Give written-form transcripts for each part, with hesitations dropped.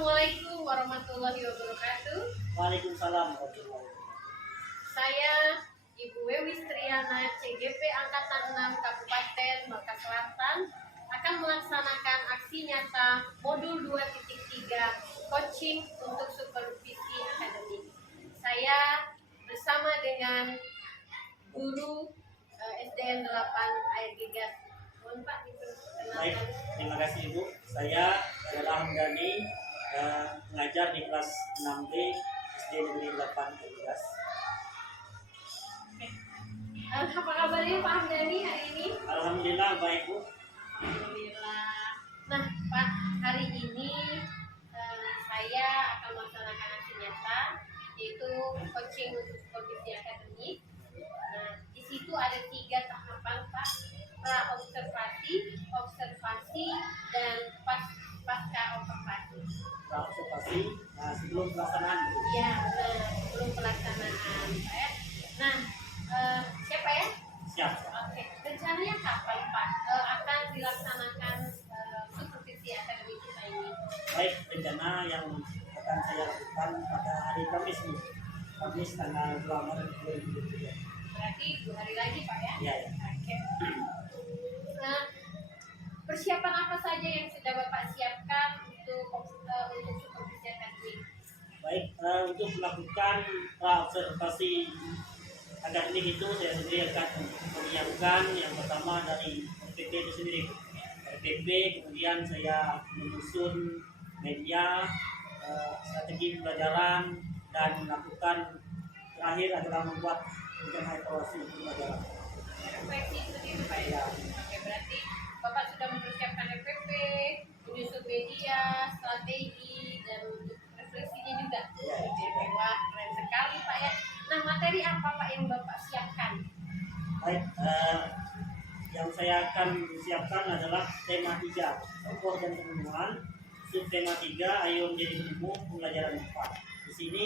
Assalamualaikum warahmatullahi wabarakatuh. Waalaikumsalam warahmatullahi wabarakatuh. Saya Ibu Wewi Striana, CGP Angkatan 6 Kabupaten Bangka Selatan akan melaksanakan aksi nyata modul 2.3 coaching untuk supervisi akademik. Saya bersama dengan guru SDN 8 Air Gigas. Mohon Pak Baik, diperkenalkan. terima kasih Ibu. Saya adalah Hamdani, mengajar di kelas 6B SD Negeri 8 Gigas. Apa kabarnya Pak Hamdani hari ini? Alhamdulillah baik Bu. Alhamdulillah. Nah Pak, hari ini saya akan melaksanakan aksi nyata yaitu coaching untuk supervisi akademik. Nah, di situ ada 3 tahapan Pak: pra observasi, dan pasca observasi. Observasi sebelum pelaksanaan Bu. Iya, benar. Belum pelaksanaan Pak ya. Nah, siapa ya? Siap. Oke, rencananya kapan Pak akan dilaksanakan supervisi akademik kita ini? Baik, rencana yang akan saya lakukan pada hari Kamis Bu. Kamis tanggal 2 Maret 2023. Berarti 2 hari lagi Pak ya? Iya, ya. Oke. Nah, persiapan apa saja yang sudah Bapak siapkan untuk supervisi akademik? Baik, untuk melakukan observasi akademik itu saya sendiri akan menyiapkan yang pertama dari RPP itu sendiri. RPP, kemudian saya menyusun media, strategi pembelajaran, dan melakukan terakhir adalah membuat rencana evaluasi pembelajaran. Refleksi sendiri Pak ya? Oke, berarti Bapak sudah mempersiapkan RPP, menyusun media, strategi, dan untuk refleksinya juga. Ya. Oke, wah keren sekali Pak ya. Nah, materi apa Pak yang Bapak siapkan? Baik, yang saya akan siapkan adalah tema 3, tokoh dan temuan. Subtema 3, ayo menjadi ilmu, pembelajaran 4. Di sini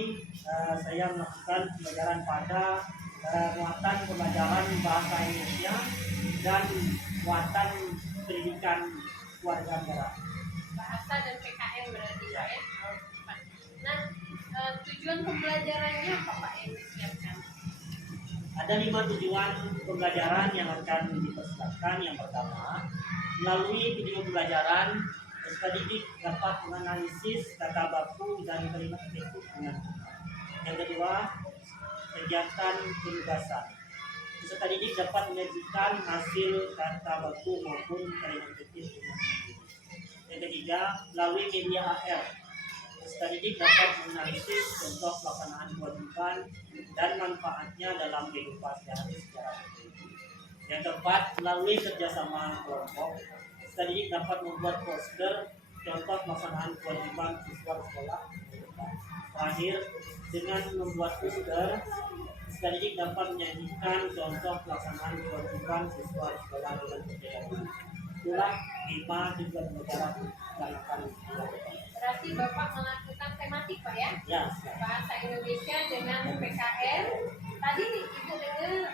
saya melakukan pembelajaran pada muatan pembelajaran bahasa Indonesia dan muatan pendidikan keluarga negara. Bahasa dan PKN berarti Pak ya? Pak. Nah, tujuan pembelajarannya apa Pak yang disiapkan? Ada 5 tujuan pembelajaran yang akan dipersiapkan. Yang pertama, melalui video pembelajaran, peserta didik dapat menganalisis kata baku dan kalimat efektif dengan benar. Yang kedua, kegiatan penugasan. Peserta didik dapat menyajikan hasil kata baku maupun kalimat efektif dengan benar. Yang ketiga, melalui media AR. Peserta didik dapat menganalisis contoh pelaksanaan kewajiban dan manfaatnya dalam kehidupan sehari-hari secara terperinci. Yang keempat, melalui kerjasama kelompok, peserta didik dapat membuat poster contoh pelaksanaan kewajiban siswa sekolah. Terakhir, dengan membuat poster, peserta didik dapat menyajikan contoh pelaksanaan kewajiban siswa sekolah dengan kejadian. Itulah 5 tujuan pembelajaran yang akan dilakukan. Berarti Bapak melakukan tematik Pak ya? Ya, siap. Bahasa Indonesia dengan PKN. Tadi Ibu dengar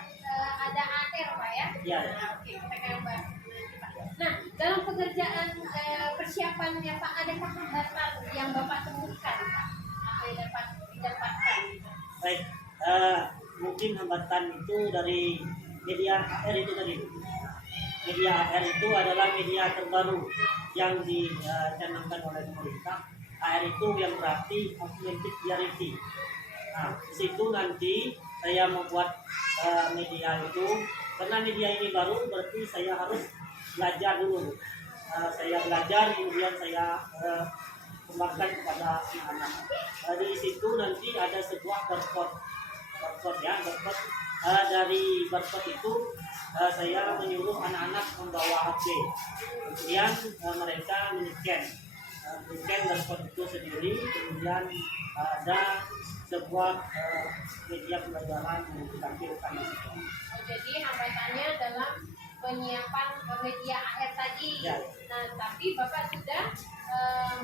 ada ATR Pak ya? Ya. Nah, oke, kita akan bahas nanti Pak. Nah, dalam pekerjaan persiapannya Pak, adakah hambatan yang Bapak temukan Pak? Apa yang dapat didapatkan? Baik, mungkin hambatan itu dari media AR itu tadi. Media AR itu adalah media terbaru yang dicanangkan oleh pemerintah. AR itu yang berarti augmented reality. Nah, di situ nanti saya membuat media itu, karena media ini baru, berarti saya harus belajar dulu. Saya belajar, kemudian saya kembangkan kepada anak-anak. Di situ nanti ada sebuah barcode ya, barcode. Dari barcode itu saya menyuruh anak-anak membawa HP, kemudian mereka men-scan barcode itu sendiri, kemudian ada sebuah media pembelajaran yang ditampilkan di situ. Oh, jadi hambatannya dalam penyiapan media AR tadi. Ya. Nah, tapi Bapak sudah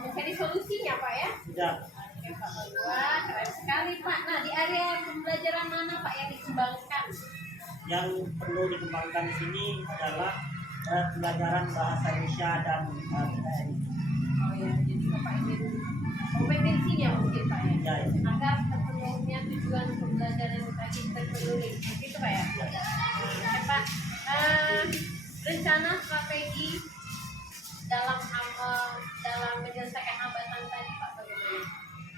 mencari solusinya Pak ya? Sudah. Oke Pak, wah keren sekali Pak. Nah, di area pembelajaran mana Pak yang dikembangkan? Yang perlu dikembangkan di sini adalah pembelajaran bahasa Indonesia dan PKN. Oh ya, jadi Bapak ingin mungkin Pak ya. Ya, ya. Agar terpenuhnya tujuan pembelajaran tadi terpenuhi. Begitu Pak ya. Oke Pak. Rencana strategi dalam menyelesaikan hambatan tadi Pak bagaimana?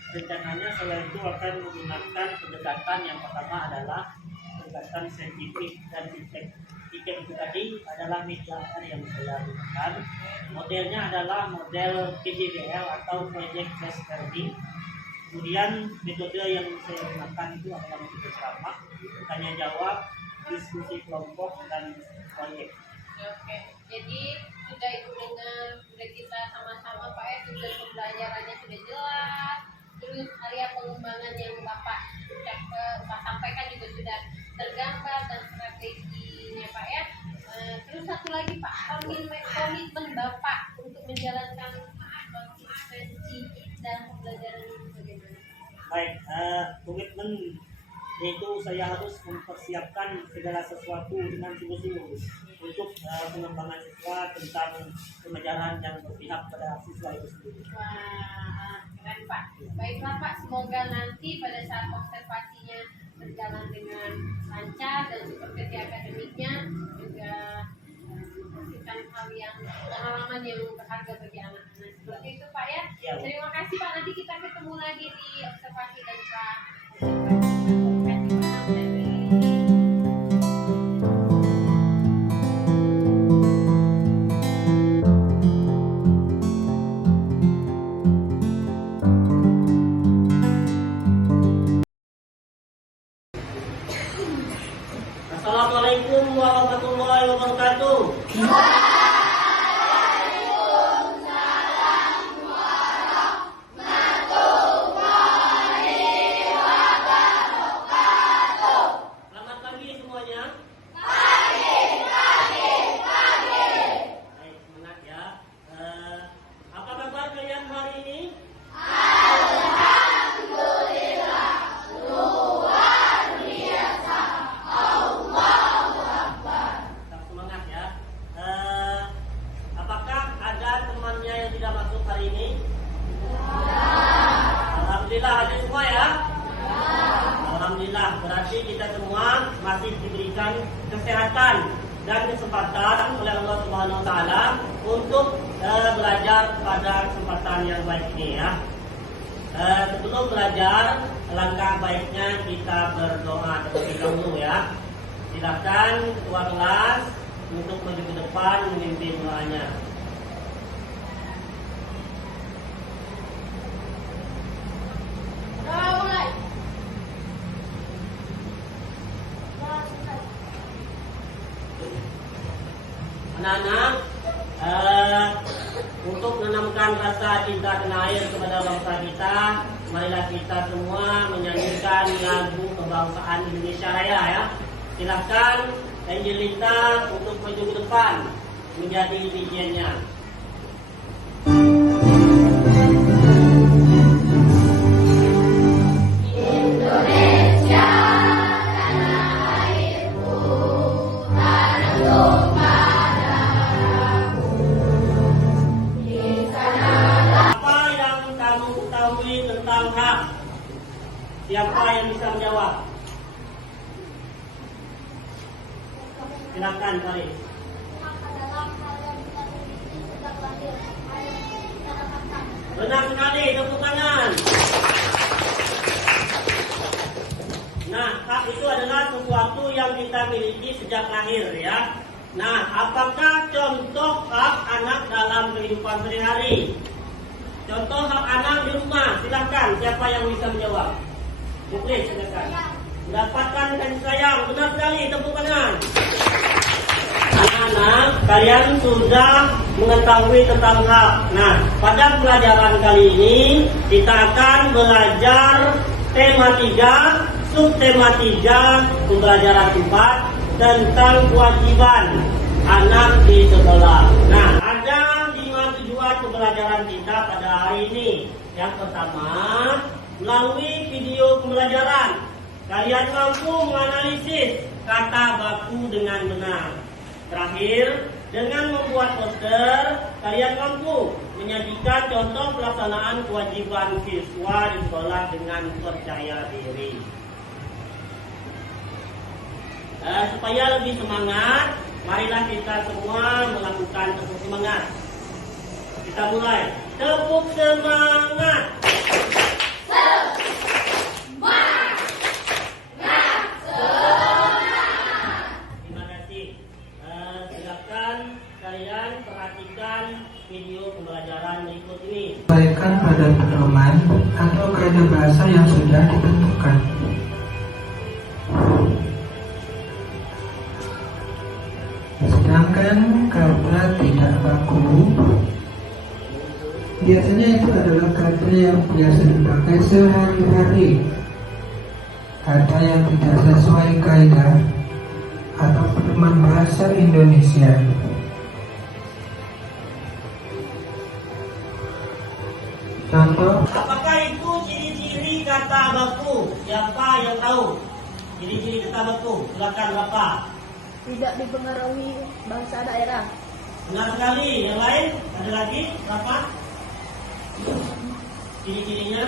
Rencananya saya itu akan menggunakan pendekatan yang pertama adalah pendekatan saintifik dan tiket itu tadi adalah media yang saya gunakan. Modelnya adalah model PJBL atau Project Based Learning. Kemudian metode yang saya gunakan itu adalah metode ceramah, tanya jawab, diskusi kelompok dan proyek. Oke, jadi sudah Ibu dengar, sudah kita sama-sama Pak ya, tujuan pembelajarannya sudah jelas. Terus area pengembangan yang Bapak sampaikan juga sudah tergambar dan strateginya Pak ya. Terus satu lagi Pak, komitmen Bapak untuk menjalankan konsistensi dalam pembelajaran ini bagaimana? Baik, komitmen yaitu saya harus mempersiapkan segala sesuatu dengan sungguh-sungguh untuk pengembangan siswa tentang pembelajaran yang berpihak pada siswa itu sendiri. Wah, keren Pak. Baiklah Pak, semoga nanti pada saat observasinya berjalan dengan lancar dan seperti akademiknya juga menghasilkan pengalaman yang berharga bagi anak-anak. Seperti itu Pak ya. Ya. Terima kasih Pak. Nanti kita ketemu lagi di observasi dan Pak. Assalamualaikum warahmatullahi wabarakatuh. Selamat pagi semuanya. Baik, semangat ya. Apa kabar kalian hari ini? Tetap semangat ya. Apakah ada temannya yang tidak masuk hari ini? Alhamdulillah ada semua ya. Alhamdulillah, berarti kita semua masih diberikan kesehatan dan kesempatan oleh Allah Subhanahu wa taala untuk belajar pada kesempatan yang baik ini ya. Sebelum belajar, langkah baiknya kita berdoa terlebih dahulu ya. Silakan ketua kelas untuk maju ke depan memimpin doanya. Mulai. Anak-anak, untuk menanamkan rasa cinta tanah air kepada bangsa kita, marilah kita semua menyanyikan lagu kebangsaan Indonesia Raya ya. Silakan Angelita untuk maju ke depan menjadi DJ-nya. Apa yang kamu ketahui tentang hak? Siapa yang bisa menjawab? Silakan Faris. Benar sekali, tepuk tangan. Nah, hak itu adalah sesuatu yang kita miliki sejak lahir ya. Nah, apakah contoh hak anak dalam kehidupan sehari-hari? Contoh hak anak di rumah, silakan. Siapa yang bisa menjawab? Muklis, silakan. Mendapatkan kasih sayang, benar sekali, tepuk tangan. Anak-anak, kalian sudah mengetahui tentang hak. Nah, pada pelajaran kali ini kita akan belajar tema 3, subtema 3, pembelajaran 4 tentang kewajiban anak di sekolah. Nah, ada 5 tujuan pembelajaran kita pada hari ini. Yang pertama, melalui video pembelajaran, kalian mampu menganalisis kata baku dengan benar. Terakhir, dengan membuat poster, kalian mampu menyajikan contoh pelaksanaan kewajiban siswa di sekolah dengan percaya diri. Supaya lebih semangat, marilah kita semua melakukan tepuk semangat. Kita mulai. Tepuk semangat. Terima kasih. Silakan kalian perhatikan video pembelajaran berikut ini. Sampaikan pada pedoman atau kaidah bahasa yang sudah ditentukan. Sedangkan kata tidak baku, biasanya itu adalah kata yang biasa dipakai sehari-hari, kata yang tidak sesuai kaidah atau pedoman bahasa Indonesia. Contoh, Apakah itu ciri-ciri kata baku? Siapa yang tahu ciri-ciri kata baku? Silakan Bapak. Tidak dipengaruhi bangsa daerah. Benar sekali. Yang lain ada lagi berapa? Ciri-cirinya?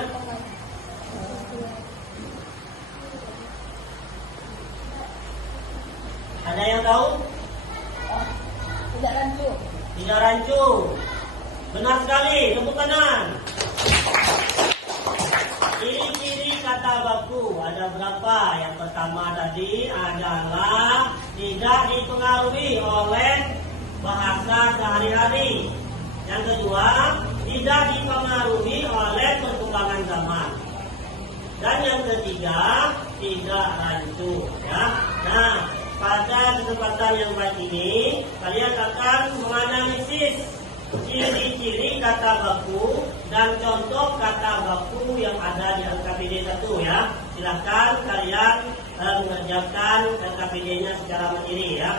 Ada yang tahu? Tidak rancu. Tidak rancu. Benar sekali. Tepuk kanan. Ciri-ciri kata baku ada berapa? Yang pertama tadi adalah tidak dipengaruhi oleh bahasa sehari-hari. Yang kedua, tidak dipengaruhi oleh perkembangan zaman. Dan yang ketiga, tidak rancu. Ya. Nah, pada kesempatan yang baik ini, kalian akan menganalisis ciri-ciri kata baku dan contoh kata baku yang ada di LKPD 1 ya. Silakan kalian mengerjakan LKPD-nya secara mandiri ya.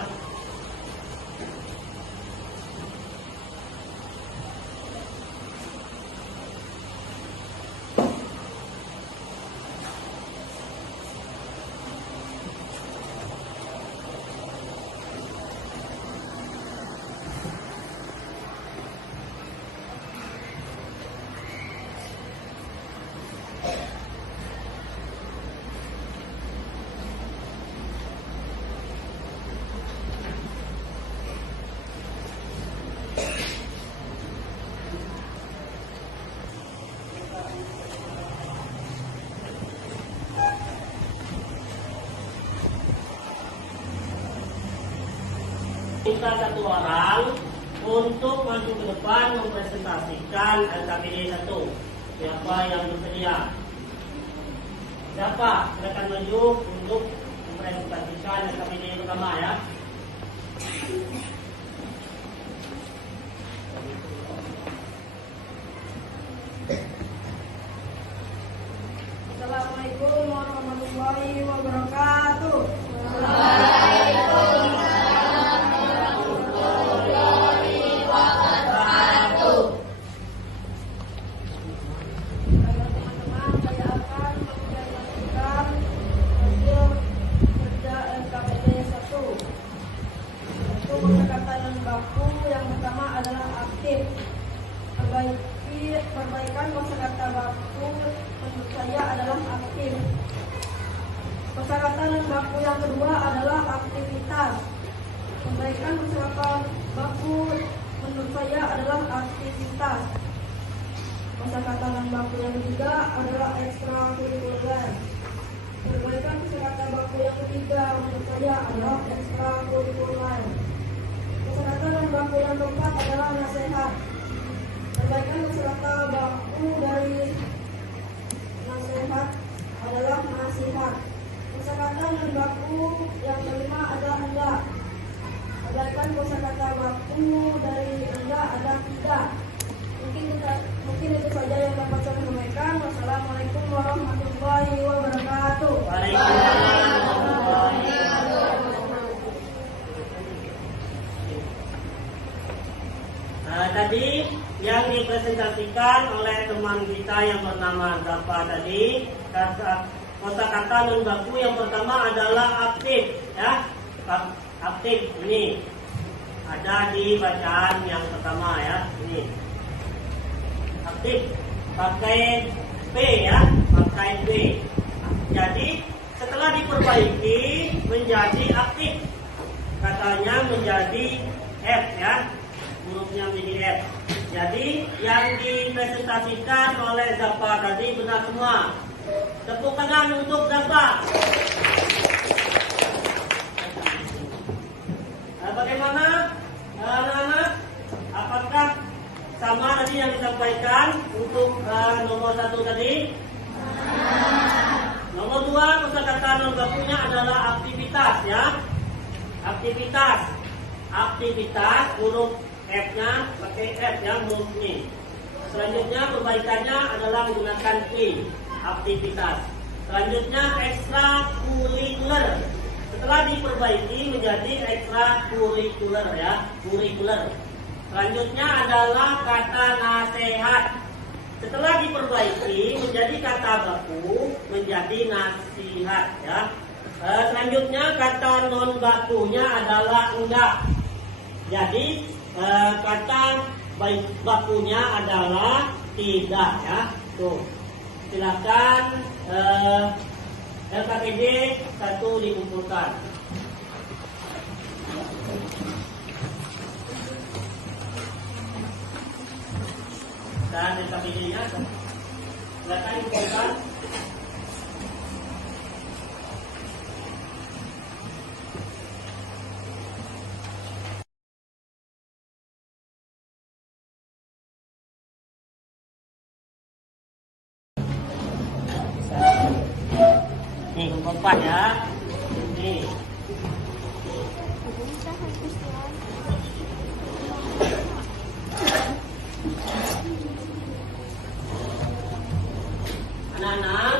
Kita satu orang untuk maju ke depan mempresentasikan LKPD 1. Siapa yang bersedia? Siapa? Silakan maju untuk mempresentasikan LKPD yang pertama ya. Assalamualaikum warahmatullahi wabarakatuh. Teman-teman, saya akan mempresentasikan hasil kerja LKPD 1. Itu kosakata dan baku yang pertama adalah aktif. Perbaikan kosakata baku menurut saya adalah aktif. Kosakata dan baku yang kedua adalah aktivitas. Perbaikan kosakata baku menurut saya adalah aktivitas. Kosakata dan baku yang ketiga adalah ekstrakurikuler. Perbaikan kosakata baku yang ketiga menurut saya adalah ekstrakurikuler. Kosakata dan baku yang keempat adalah nasihat. Perbaikan kosakata baku dari nasihat adalah nasihat. Kosakata dan baku yang kelima adalah hendak. Perbaikan kosakata baku dari hendak adalah tidak. Mungkin itu saja yang dapat saya sampaikan. Wassalamualaikum warahmatullahi wabarakatuh. Tadi yang dipresentasikan oleh teman kita yang bernama Zapa tadi, kosakata non baku yang pertama adalah aktif, ya, aktif ini ada di bacaan yang pertama ya. Ini aktif pakai P ya, pakai P. Jadi setelah diperbaiki menjadi aktif, katanya menjadi F ya, hurufnya menjadi F. Jadi yang dipresentasikan oleh Zapa tadi benar semua. Tepuk tangan untuk Zapa. Bagaimana anak-anak? Apakah sama tadi yang disampaikan untuk nomor 1 tadi? Nomor 2 kosakata non bakunya adalah aktivitas ya. Aktivitas huruf F-nya pakai F ya, huruf ini. Selanjutnya perbaikannya adalah menggunakan I, aktivitas. Selanjutnya ekstrakurikuler. Setelah diperbaiki menjadi ekstrakurikuler ya, kurikuler. Selanjutnya adalah kata nasihat. Setelah diperbaiki menjadi kata baku menjadi nasihat ya. Selanjutnya kata non bakunya adalah enggak. Jadi kata bakunya adalah tidak ya. Tuh. Silakan LKPD 1 dikumpulkan. Dan LKPD-nya silakan dikumpulkan. Nih, kompak ya. Nih. Anak-anak,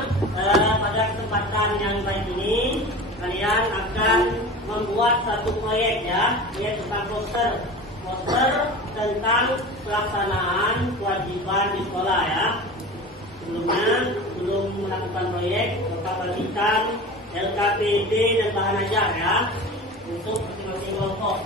pada kesempatan yang baik ini kalian akan membuat satu proyek ya, yaitu tentang poster tentang pelaksanaan kewajiban di sekolah ya. Sebelum melakukan proyek, Bapak bagikan LKPD dan bahan ajar ya untuk masing-masing kelompok.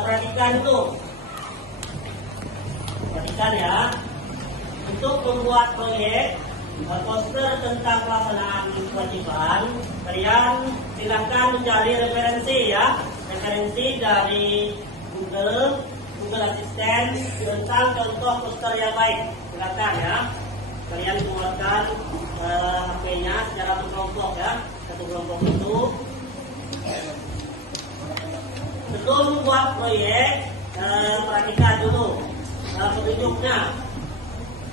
Perhatikan tuh, perhatikan ya. Untuk membuat proyek poster tentang pelaksanaan kewajiban, kalian silahkan mencari referensi ya, referensi dari Google Assistant tentang contoh poster yang baik. Silakan ya, kalian keluarkan HP-nya secara berkelompok ya, satu kelompok itu. Sebelum membuat proyek, perhatikan dulu petunjuknya.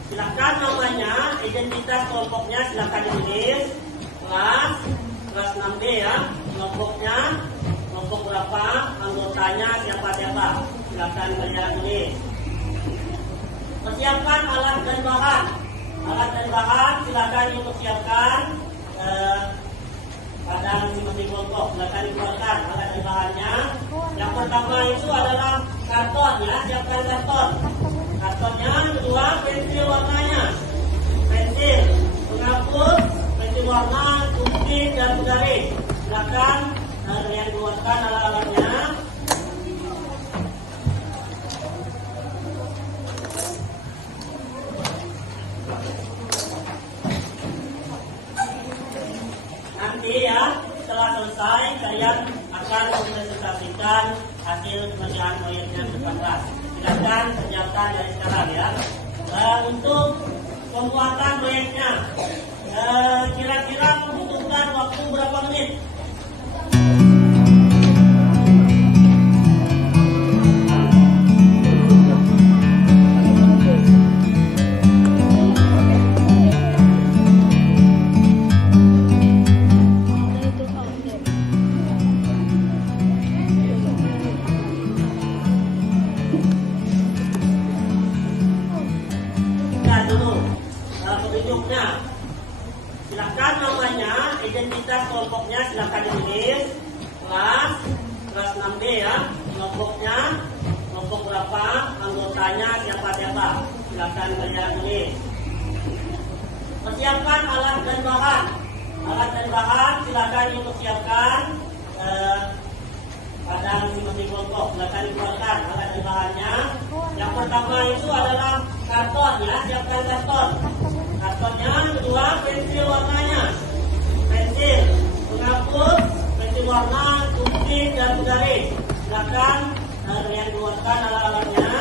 Silakan namanya, identitas kelompoknya silakan ditulis. Kelas 6B ya, kelompoknya, kelompok berapa, anggotanya siapa-siapa. Silakan kalian tulis. Persiapkan alat dan bahan. Alat dan bahan silakan dipersiapkan pada masing-masing kelompok. Silakan dikeluarkan alat dan bahannya. Yang pertama itu adalah karton ya, siapkan karton. Kartonnya, kedua pensil warnanya, pensil penghapus, pensil warna, tubing dan garis. Silakan kalian keluarkan alat-alatnya. Nanti ya, setelah selesai kalian akan mempresentasikan hasil pengerjaan proyeknya kepada kelas. Silakan kerjakan dari sekarang ya. Untuk pembuatan proyeknya, kira-kira membutuhkan waktu berapa menit? identitas kelompoknya silakan ditulis. Kelas 6B ya. Kelompoknya, kelompok berapa, anggotanya siapa-siapa. Silakan kalian tulis. Persiapkan alat dan bahan. Alat dan bahan silakan dipersiapkan. Pada masing-masing kelompok silakan dikeluarkan alat dan bahannya. Yang pertama itu adalah karton ya, siapkan karton. Kartonnya, kedua pensil warnanya, pensil penghapus, pensil warna, tulis dan garis. Silakan kalian keluarkan alat-alatnya.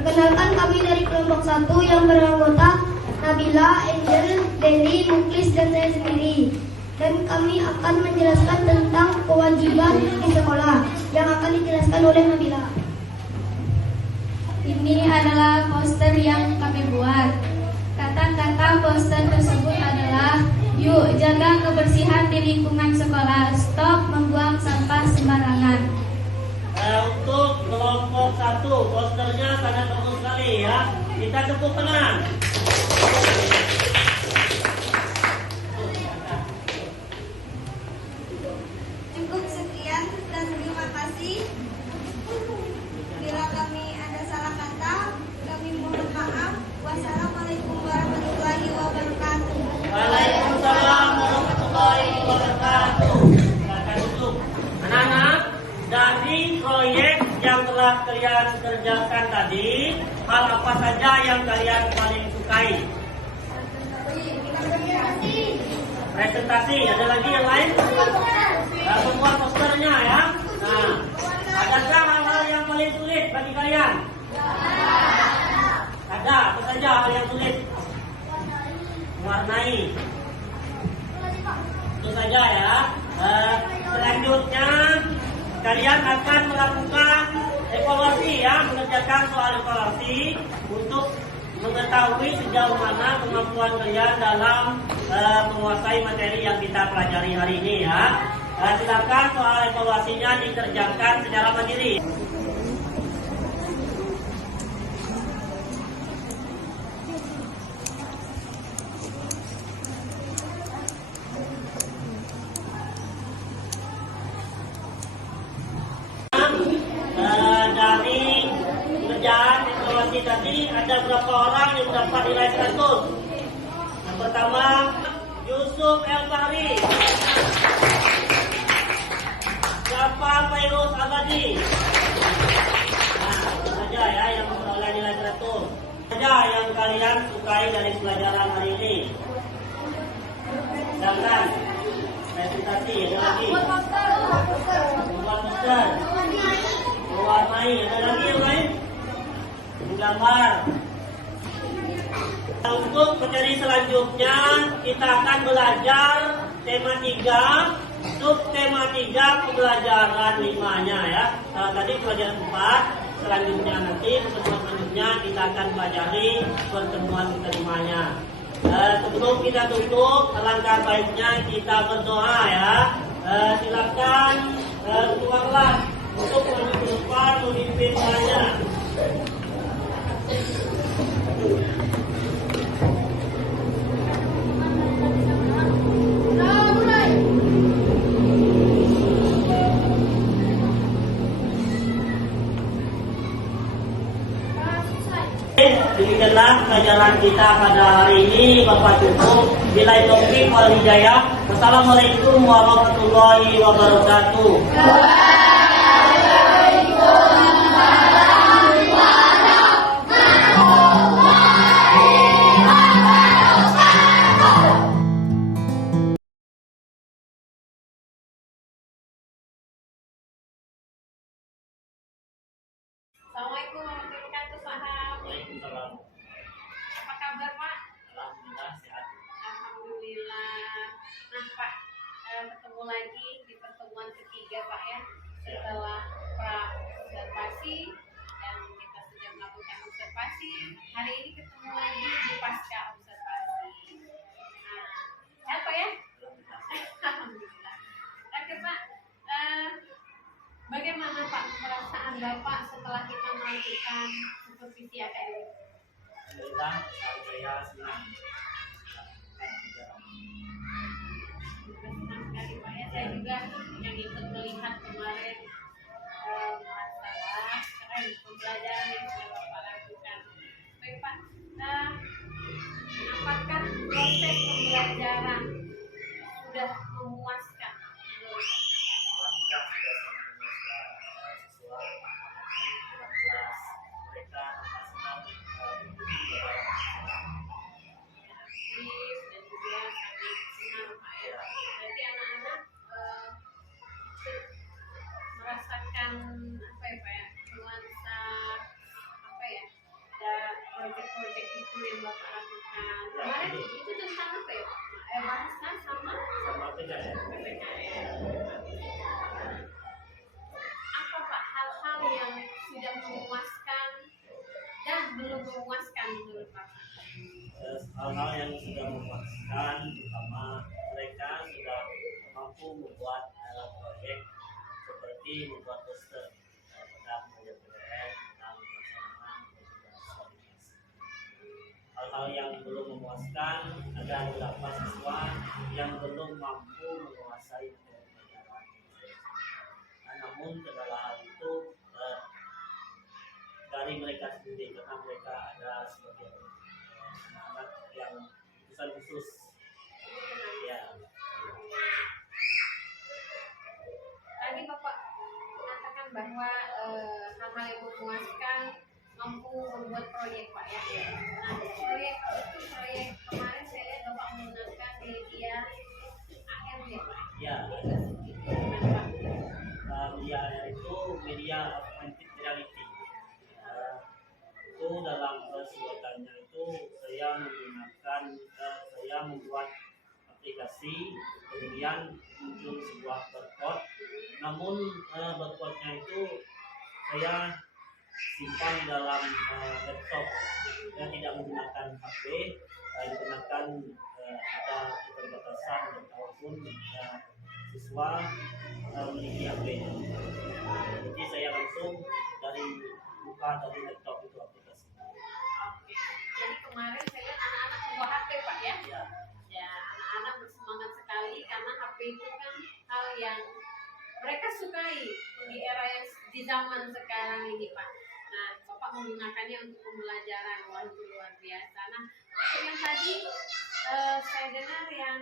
Perkenalkan, kami dari kelompok 1 yang beranggota Nabila, Angel, Deli, Muklis, dan saya sendiri. Dan kami akan menjelaskan tentang kewajiban di sekolah yang akan dijelaskan oleh Nabila. Ini adalah poster yang kami buat. Kata-kata poster tersebut adalah: yuk jaga kebersihan di lingkungan sekolah, stop membuang sampah sembarangan. Untuk kelompok 1 posternya sangat bagus sekali ya. Kita tepuk tangan. Cukup sekian dan terima kasih. Bila kami ada salah kata, kami mohon maaf. Wassalamualaikum warahmatullahi wabarakatuh. Waalaikumsalam warahmatullahi wabarakatuh. Silakan duduk. Anak-anak, dari proyek yang telah kalian kerjakan tadi, hal apa saja yang kalian paling sukai? Presentasi. Ada lagi yang lain? Membuat posternya ya. Nah, adakah hal-hal yang paling sulit bagi kalian? Ada. Apa saja hal yang sulit? Mewarnai. Itu saja ya. Selanjutnya kalian akan melakukan evaluasi ya, mengerjakan soal evaluasi untuk mengetahui sejauh mana kemampuan kalian dalam menguasai materi yang kita pelajari hari ini ya. Silakan soal evaluasinya dikerjakan secara mandiri. Dari kerjaan evaluasi tadi ada berapa orang yang mendapat nilai 100? Yang pertama, Yusuf El-Fahri. Siapa Fairuz Abadi? Nah, itu saja ya yang memperoleh nilai 100. Saja yang kalian sukai dari pelajaran hari ini. Silakan presentasi, ada lagi. Membuat poster. Mewarnai, ada lagi yang lain? Menggambar. Untuk materi selanjutnya kita akan belajar tema 3, subtema 3 pembelajaran 5-nya ya. Tadi pelajaran 4, selanjutnya nanti pertemuan selanjutnya kita akan pelajari pertemuan kelimanya. Sebelum kita tutup, alangkah baiknya kita berdoa ya. Silakan keluarlah untuk maju ke depan memimpin saya. demikianlah pelajaran kita pada hari ini. Bapak cukup. Bila taufik wal hidayah. Wassalamualaikum warahmatullahi wabarakatuh. Assalamualaikum warahmatullahi wabarakatuh, Pak Ham. Waalaikumsalam. Apa kabar, Pak? Alhamdulillah sehat. Alhamdulillah. Nah, Pak, ketemu lagi di pertemuan ketiga, Pak ya. Setelah pra-observasi dan kita sudah melakukan observasi, hari ini ketemu lagi di pasca observasi. Nah, sehat Pak ya? Alhamdulillah. Oke, Pak. Bagaimana Pak perasaan Bapak setelah kita melakukan supervisi AKM? Alhamdulillah saya senang. Senang sekali Pak ya. Saya juga yang ikut melihat kemarin masalah pembelajaran yang sudah Bapak lakukan. Baik Pak, apakah proses pembelajaran sudah memuaskan menurut Pak? Alhamdulillah sudah sangat memuaskan siswa dalam kelas. Mereka sangat senang mengikuti pelajaran. Aktif dan juga sangat senang Pak ya. Berarti anak-anak merasakan apa ya Pak ya, nuansa apa ya, ada proyek-proyek itu yang Bapak lakukan. Kemarin itu tentang apa ya Pak? Bahasa sama Sama PKN. PPKN. Apa Pak hal-hal yang sudah memuaskan dan belum memuaskan menurut Bapak? Hal-hal yang sudah memuaskan, terutama mereka sudah mampu membuat proyek seperti membuat poster tentang PPKN, tentang pelaksanaan dan juga koordinasi. Hal-hal yang belum memuaskan, ada beberapa siswa yang belum mampu menguasai pelajaran. Namun segala hal itu dari mereka sendiri, karena mereka ada sebagian anak yang urusan khusus. Ya. Tadi Bapak mengatakan bahwa hal-hal yang memuaskan mampu membuat proyek Pak ya. Nah, proyek itu proyek kemarin saya lihat Bapak menggunakan media AR ya Pak. Ya. Itu gimana Pak? Media itu media augmented reality. Itu dalam perbuatannya itu saya menggunakan saya membuat aplikasi, kemudian muncul sebuah barcode. Namun barcode-nya itu saya simpan dalam laptop dan tidak menggunakan HP, dikarenakan ada keterbatasan ataupun siswa memiliki HP. Jadi saya langsung buka dari laptop itu aplikasi. Oke. Jadi kemarin saya lihat anak-anak membawa HP Pak ya. Ya. Ya, anak-anak bersemangat sekali karena HP itu kan hal yang mereka sukai di era yang di zaman sekarang ini Pak. Nah, Bapak menggunakannya untuk pembelajaran, wah itu luar biasa. Nah, untuk yang tadi saya dengar yang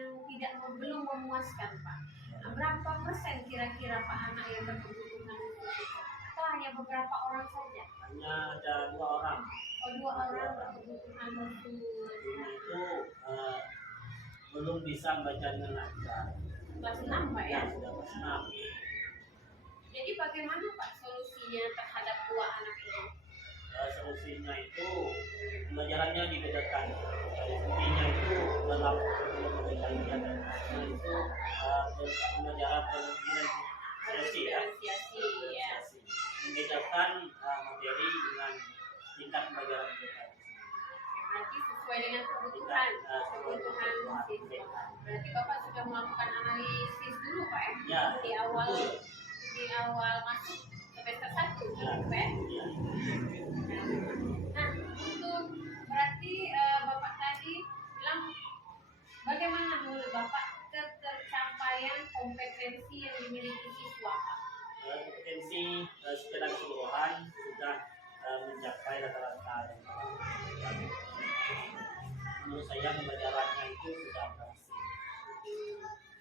belum memuaskan Pak. Nah, berapa persen kira-kira Pak anak yang berkebutuhan khusus itu? Atau hanya beberapa orang saja? Hanya ada 2 orang. Oh, 2 orang berkebutuhan khusus. Itu belum bisa baca dengan lancar. Kelas 6 Pak ya? Ya, sudah kelas 6. Jadi bagaimana Pak solusinya terhadap 2 anak ini? Solusinya itu pembelajarannya dibedakan. Intinya itu dalam pembelajaran itu pembelajaran diferensiasi ya. Diferensiasi ya. Membedakan materi dengan tingkat pembelajaran mereka. Berarti sesuai dengan kebutuhan siswa. Berarti Bapak sudah melakukan analisis dulu Pak Ya. Di awal masuk semester 1 Ya. gitu Pak. Ya. Nah, untuk berarti Bapak tadi bilang bagaimana menurut Bapak tercapaian kompetensi yang dimiliki siswa Pak? Kompetensi secara keseluruhan sudah mencapai rata-rata menurut saya pembelajarannya itu sudah berhasil.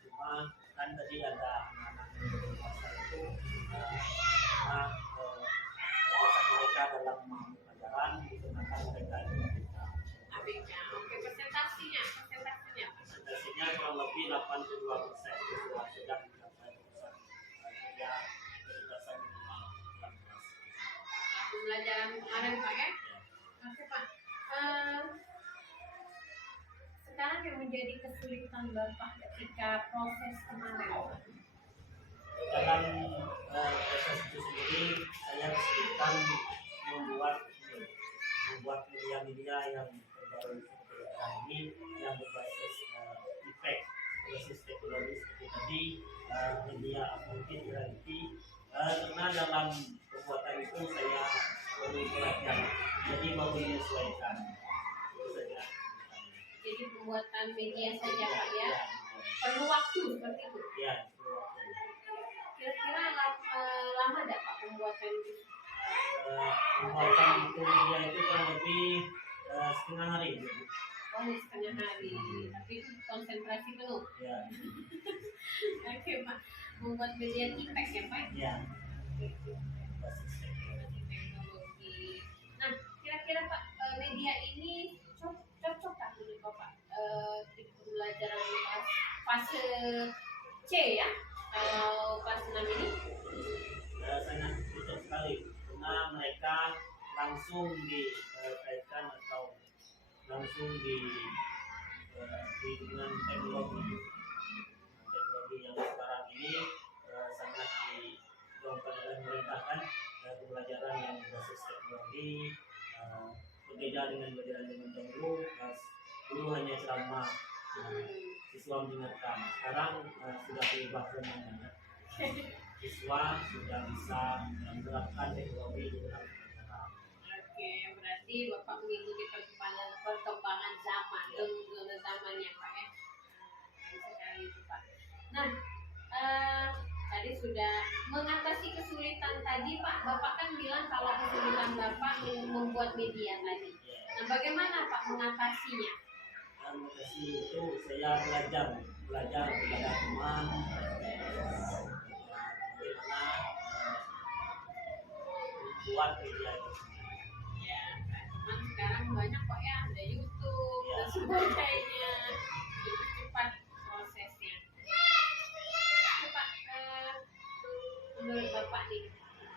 Cuma kan tadi ada anak-anak yang berpuasa itu karena kebiasaan mereka dalam memahami pelajaran dikenakan mereka ABK. Oke, presentasinya. presentasinya kurang lebih 82% sudah dicapai urusan ya kesuksesan minimal dalam kelas. Pembelajaran kemarin Pak ya. Oke Pak. Sekarang yang menjadi kesulitan Bapak ketika proses kemarin. Dalam proses itu sendiri saya kesulitan membuat media-media yang terbaru seperti ini yang berbasis efek berbasis teknologi seperti tadi media augmented reality karena dalam pembuatan itu saya perlu perhatian jadi mau menyesuaikan itu saja. Jadi pembuatan media saja Pak ya. Perlu waktu seperti itu. Ya, perlu waktu. Kira-kira lama tidak Pak pembuatan itu? Pembuatan itu media itu kurang lebih setengah hari. Oh, ini setengah hari. Tapi itu konsentrasi penuh. Ya, Oke Pak. Membuat media tipek ya Pak? ya. Basis teknologi. Nah, kira-kira Pak media ini cocok tak menurut Bapak di pembelajaran fase C ya? Kalau fase 6 ini? Sangat cocok sekali karena mereka langsung dikaitkan atau langsung dengan teknologi yang sekarang ini sangat didorongkan oleh pemerintah kan pembelajaran yang berbasis teknologi berbeda dengan pelajaran zaman dahulu. Dulu hanya ceramah siswa mendengarkan, sekarang sudah berubah zamannya. Siswa sudah bisa menerapkan teknologi di dalam pelajaran. Oke, berarti Bapak mengikuti perkembangan zaman, zona zamannya Pak ya. Keren sekali itu Pak. Nah, tadi sudah mengatasi kesulitan tadi Pak. Bapak kan bilang kalau kesulitan Bapak membuat media tadi. Nah, bagaimana Pak mengatasinya? Mengatasi itu saya belajar kepada teman bagaimana membuat media itu sendiri. Ya, teman sekarang banyak Pak ya, ada YouTube Ya. dan sebagainya. Lebih cepat prosesnya. Oke Pak, menurut Bapak nih,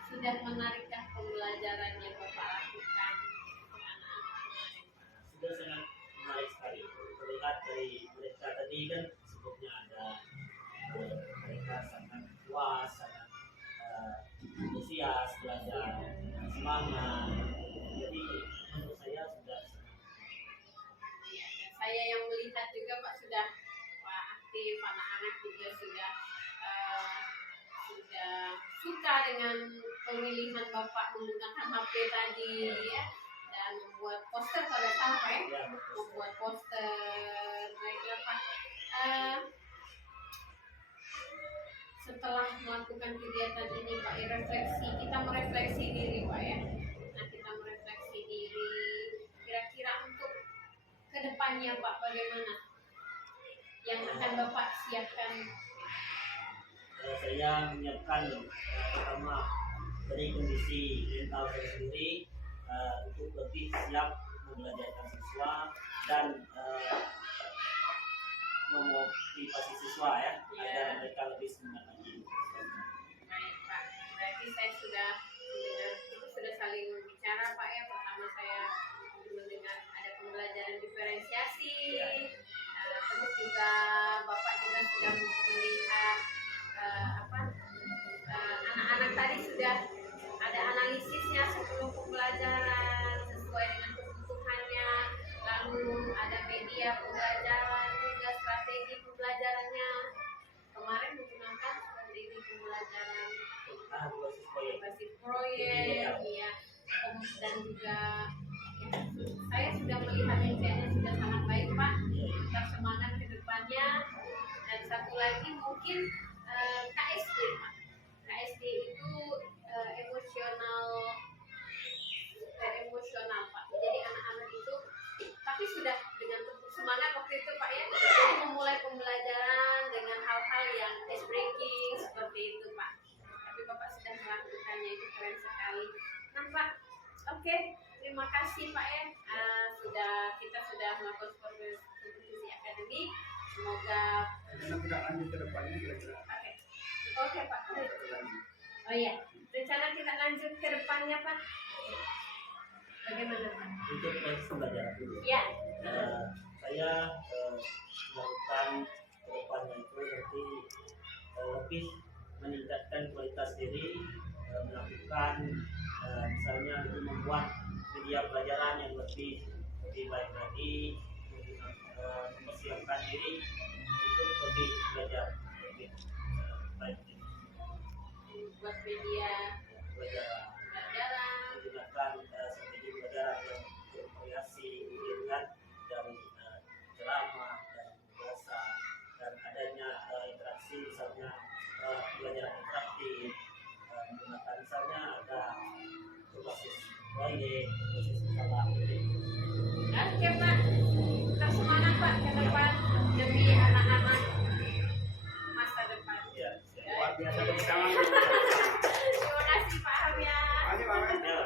sudah menarikkah pembelajaran yang Bapak lakukan untuk anak-anak kemarin Pak? Sudah sangat menarik sekali. Terlihat dari mereka tadi kan sebelumnya ada mereka sangat puas, sangat antusias belajar, semangat. Jadi menurut saya sudah sangat. Ya, dan saya yang melihat juga Pak sudah aktif, anak-anak juga sudah suka dengan pemilihan Bapak menggunakan HP tadi ya, dan membuat poster pada sampai Ya, betul. membuat poster. Baiklah Pak, setelah melakukan kegiatan ini Pak, kita merefleksi diri Pak ya. Nah, kita merefleksi diri, kira-kira untuk kedepannya Pak bagaimana yang akan Bapak siapkan? Saya menyiapkan pertama dari kondisi mental saya sendiri untuk lebih siap membelajarkan siswa dan memotivasi siswa ya, agar mereka lebih semangat lagi. Baik Pak, berarti saya sudah mendengar itu sudah saling bicara Pak ya. Pertama saya mendengar ada pembelajaran diferensiasi, terus juga Bapak juga sudah melihat anak-anak tadi sudah ada analisisnya sebelum pembelajaran sesuai dengan kebutuhannya, lalu ada media pembelajaran juga strategi pembelajarannya. Kemarin menggunakan strategi pembelajaran berbasis proyek ya, dan juga ya, saya sudah melihat hasilnya sudah sangat baik Pak. Tetap semangat ke depannya. Dan satu lagi mungkin KSD Pak. KSD itu emosional Pak. Jadi anak-anak itu keren sekali. Nah Pak, oke, terima kasih Pak ya. Kita sudah melakukan kompetisi akademik. Semoga oke Pak. Oh iya, rencana kita lanjut ke depannya Pak. Bagaimana Pak? Untuk proses pembelajaran dulu. Ya. Saya melakukan kedepannya itu nanti lebih meningkatkan kualitas diri, melakukan misalnya untuk membuat media pelajaran yang lebih baik lagi, mempersiapkan diri untuk lebih belajar lebih baik. Buat media Pelajaran pelajaran. menggunakan strategi pelajaran yang bervariasi, kan, dari ceramah dan bahasa dan adanya interaksi, misalnya pelajaran interaktif, menggunakan misalnya ada berbasis proyek, berbasis masalah. Oke Pak, kita semangat Pak ke depan demi anak-anak masa depan. Ya, Luar biasa tepuk tangan. Terima kasih Pak Hamya. Makasih, Pak. ya.